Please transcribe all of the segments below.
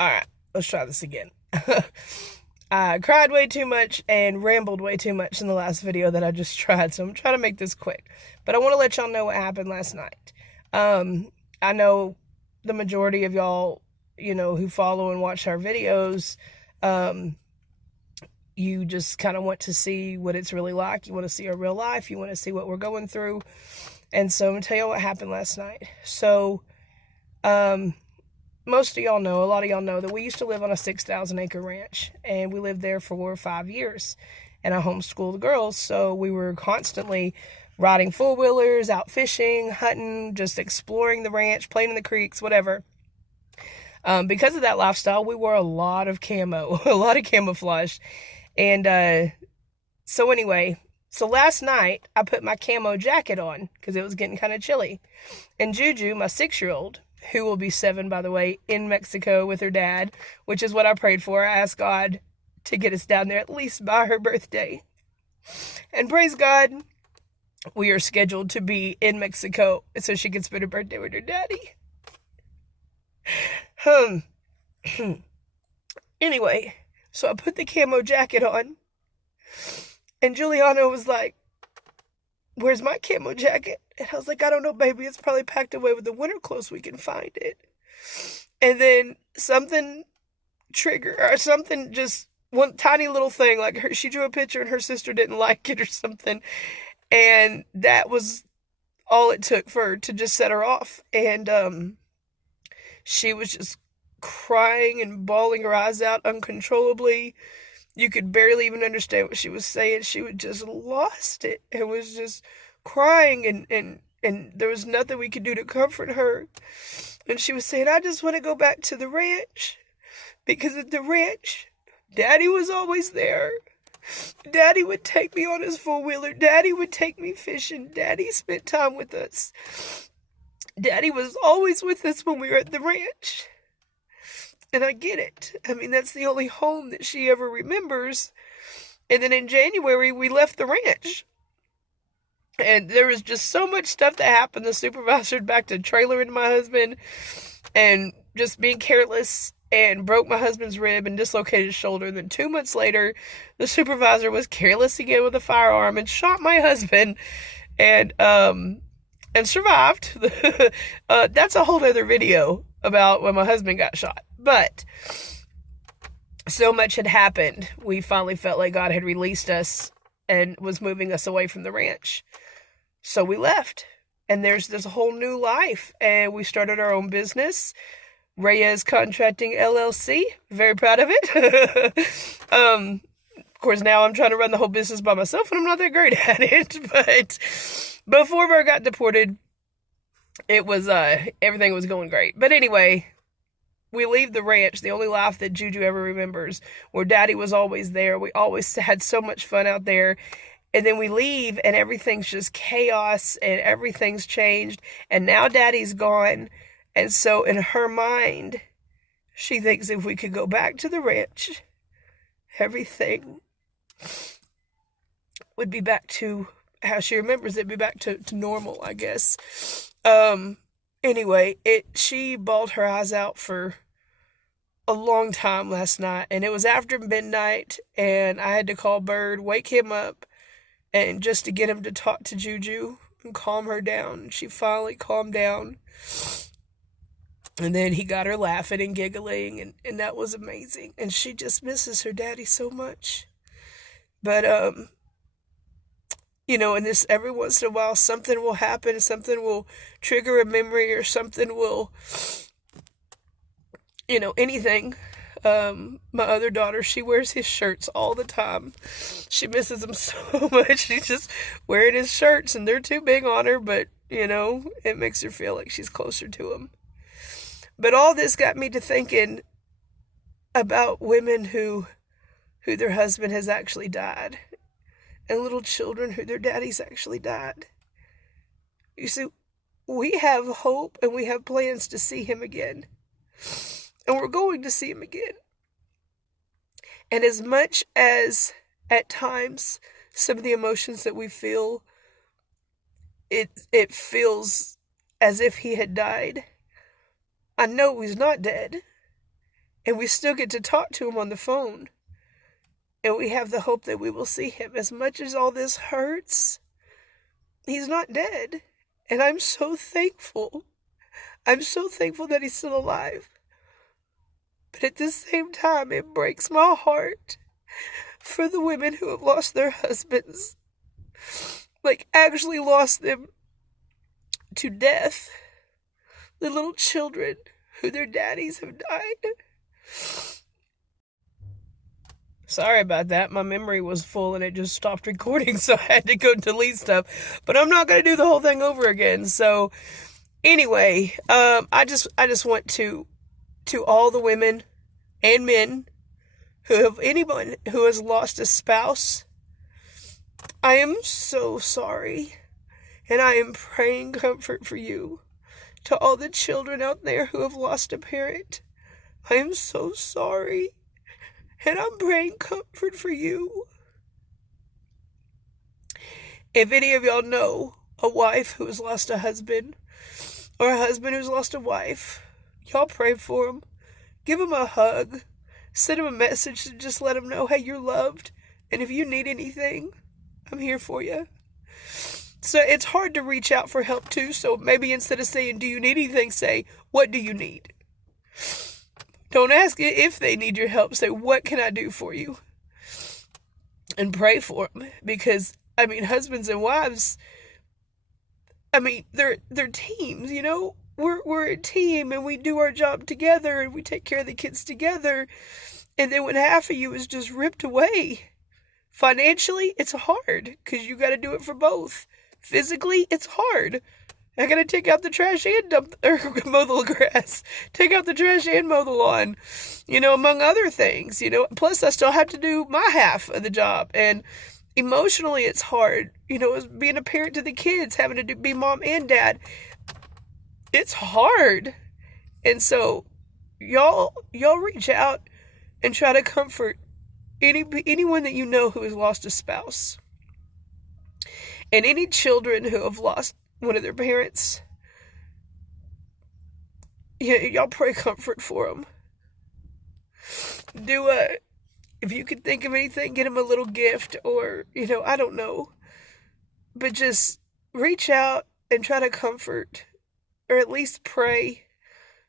Alright, let's try this again. I cried way too much and rambled way too much in the last video that I just tried, so I'm trying to make this quick. But I want to let y'all know what happened last night. I know the majority of y'all, who follow and watch our videos, you just kind of want to see what it's really like. You want to see our real life. You want to see what we're going through. And so I'm going to tell you what happened last night. So, most of y'all know, a lot of y'all know that we used to live on a 6,000 acre ranch, and we lived there for 5 years, and I homeschooled the girls, so we were constantly riding four-wheelers, out fishing, hunting, just exploring the ranch, playing in the creeks, whatever. Because of that lifestyle, we wore a lot of camo, a lot of camouflage, and so anyway, so last night, I put my camo jacket on, because it was getting kind of chilly, and Juju, my 6-year-old, who will be 7, by the way, in Mexico with her dad, which is what I prayed for. I asked God to get us down there at least by her birthday. And praise God, we are scheduled to be in Mexico so she can spend her birthday with her daddy. Anyway, so I put the camo jacket on, and Juliana was like, "Where's my camo jacket?" And I was like, "I don't know, baby. It's probably packed away with the winter clothes. We can find it." And then something just one tiny little thing, like she drew a picture and her sister didn't like it or something. And that was all it took for her to just set her off. And she was just crying and bawling her eyes out uncontrollably. You could barely even understand what she was saying. She would just lost it and was just crying, and there was nothing we could do to comfort her. And she was saying, "I just want to go back to the ranch, because at the ranch, Daddy was always there. Daddy would take me on his four-wheeler. Daddy would take me fishing. Daddy spent time with us. Daddy was always with us when we were at the ranch." And I get it. I mean, that's the only home that she ever remembers. And then in January, we left the ranch. And there was just so much stuff that happened. The supervisor backed a trailer into my husband and just being careless and broke my husband's rib and dislocated his shoulder. And then 2 months later, the supervisor was careless again with a firearm and shot my husband and survived. That's a whole other video about when my husband got shot. But so much had happened. We finally felt like God had released us and was moving us away from the ranch. So we left. And there's this whole new life. And we started our own business. Reyes Contracting LLC. Very proud of it. Of course, now I'm trying to run the whole business by myself, and I'm not that great at it. But before I got deported, it was everything was going great. But anyway, we leave the ranch, the only life that Juju ever remembers, where Daddy was always there. We always had so much fun out there. And then we leave, and everything's just chaos, and everything's changed. And now Daddy's gone. And so in her mind, she thinks if we could go back to the ranch, everything would be back to how she remembers it, be back to normal, I guess. Anyway, she bawled her eyes out for a long time last night, and it was after midnight, and I had to call Bird, wake him up, and just to get him to talk to Juju and calm her down. She finally calmed down, and then he got her laughing and giggling, and that was amazing. And she just misses her daddy so much. But and this every once in a while something will happen, something will trigger a memory, or something will, anything. My other daughter, she wears his shirts all the time. She misses him so much. She's just wearing his shirts, and they're too big on her, but, it makes her feel like she's closer to him. But all this got me to thinking about women who their husband has actually died, and little children who their daddies actually died. You see, we have hope and we have plans to see him again. And we're going to see him again. And as much as at times some of the emotions that we feel, it feels as if he had died, I know he's not dead. And we still get to talk to him on the phone. And we have the hope that we will see him. As much as all this hurts, he's not dead. And I'm so thankful. I'm so thankful that he's still alive. But at the same time, it breaks my heart for the women who have lost their husbands. Like, actually lost them to death. The little children who their daddies have died. Sorry about that. My memory was full and it just stopped recording, so I had to go delete stuff. But I'm not going to do the whole thing over again. So anyway, I just want to all the women and men anyone who has lost a spouse, I am so sorry. And I am praying comfort for you. To all the children out there who have lost a parent, I am so sorry. And I'm praying comfort for you. If any of y'all know a wife who has lost a husband, or a husband who's lost a wife, y'all pray for them. Give them a hug. Send them a message to just let them know, hey, you're loved. And if you need anything, I'm here for you. So it's hard to reach out for help too. So maybe instead of saying, do you need anything, say, what do you need? Don't ask if they need your help. Say, what can I do for you? And pray for them. Because, I mean, husbands and wives, I mean, they're teams, you know? We're a team and we do our job together and we take care of the kids together. And then when half of you is just ripped away, financially, it's hard because you got to do it for both. Physically, it's hard. I gotta take out the trash and mow the grass. Take out the trash and mow the lawn. You know, among other things. You know, plus I still have to do my half of the job. And emotionally, it's hard. You know, as being a parent to the kids, having to be mom and dad. It's hard. And so, y'all reach out and try to comfort anyone that you know who has lost a spouse. And any children who have lost one of their parents, y'all pray comfort for them. If you could think of anything, get them a little gift or, I don't know. But just reach out and try to comfort or at least pray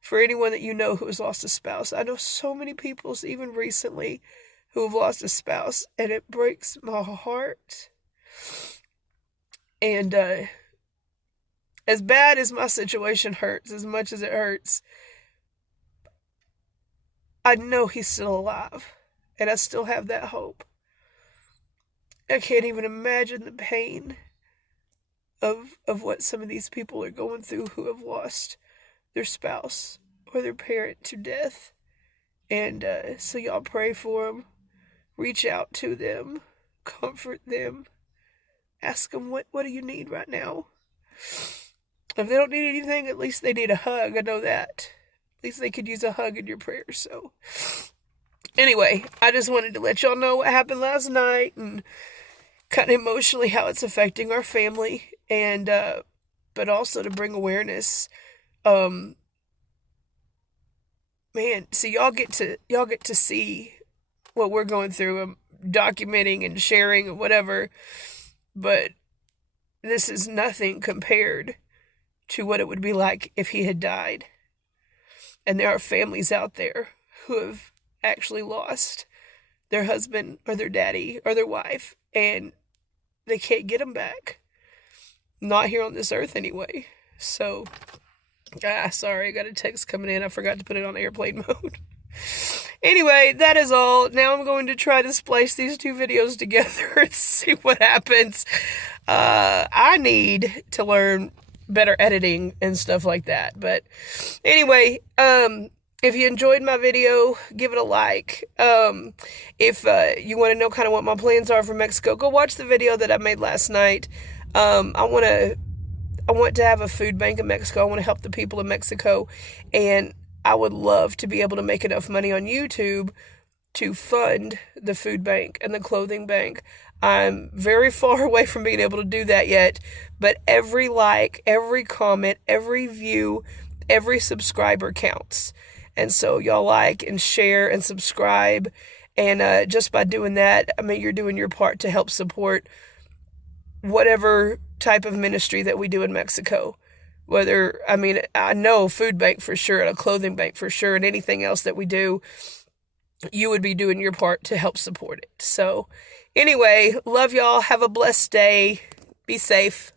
for anyone that you know who has lost a spouse. I know so many people, even recently, who have lost a spouse, and it breaks my heart. And as bad as my situation hurts, as much as it hurts, I know he's still alive. And I still have that hope. I can't even imagine the pain of what some of these people are going through who have lost their spouse or their parent to death. And so y'all pray for them. Reach out to them. Comfort them. Ask them, what do you need right now? If they don't need anything, at least they need a hug. I know that. At least they could use a hug in your prayers. So, anyway, I just wanted to let y'all know what happened last night and kind of emotionally how it's affecting our family, and but also to bring awareness. Man, so y'all get to see what we're going through, documenting and sharing and whatever. But this is nothing compared to what it would be like if he had died. And there are families out there who have actually lost their husband or their daddy or their wife, and they can't get them back. Not here on this earth anyway. So, sorry, I got a text coming in. I forgot to put it on airplane mode. Anyway, that is all. Now I'm going to try to splice these two videos together and see what happens. I need to learn better editing and stuff like that. But anyway, if you enjoyed my video, give it a like. If you want to know kind of what my plans are for Mexico, go watch the video that I made last night. I want to have a food bank in Mexico. I want to help the people in Mexico, and I would love to be able to make enough money on YouTube to fund the food bank and the clothing bank. I'm very far away from being able to do that yet, but every like, every comment, every view, every subscriber counts. And so y'all like and share and subscribe. And just by doing that, I mean, you're doing your part to help support whatever type of ministry that we do in Mexico. Whether, I mean, I know food bank for sure, and a clothing bank for sure, and anything else that we do, you would be doing your part to help support it. So, anyway, love y'all. Have a blessed day. Be safe.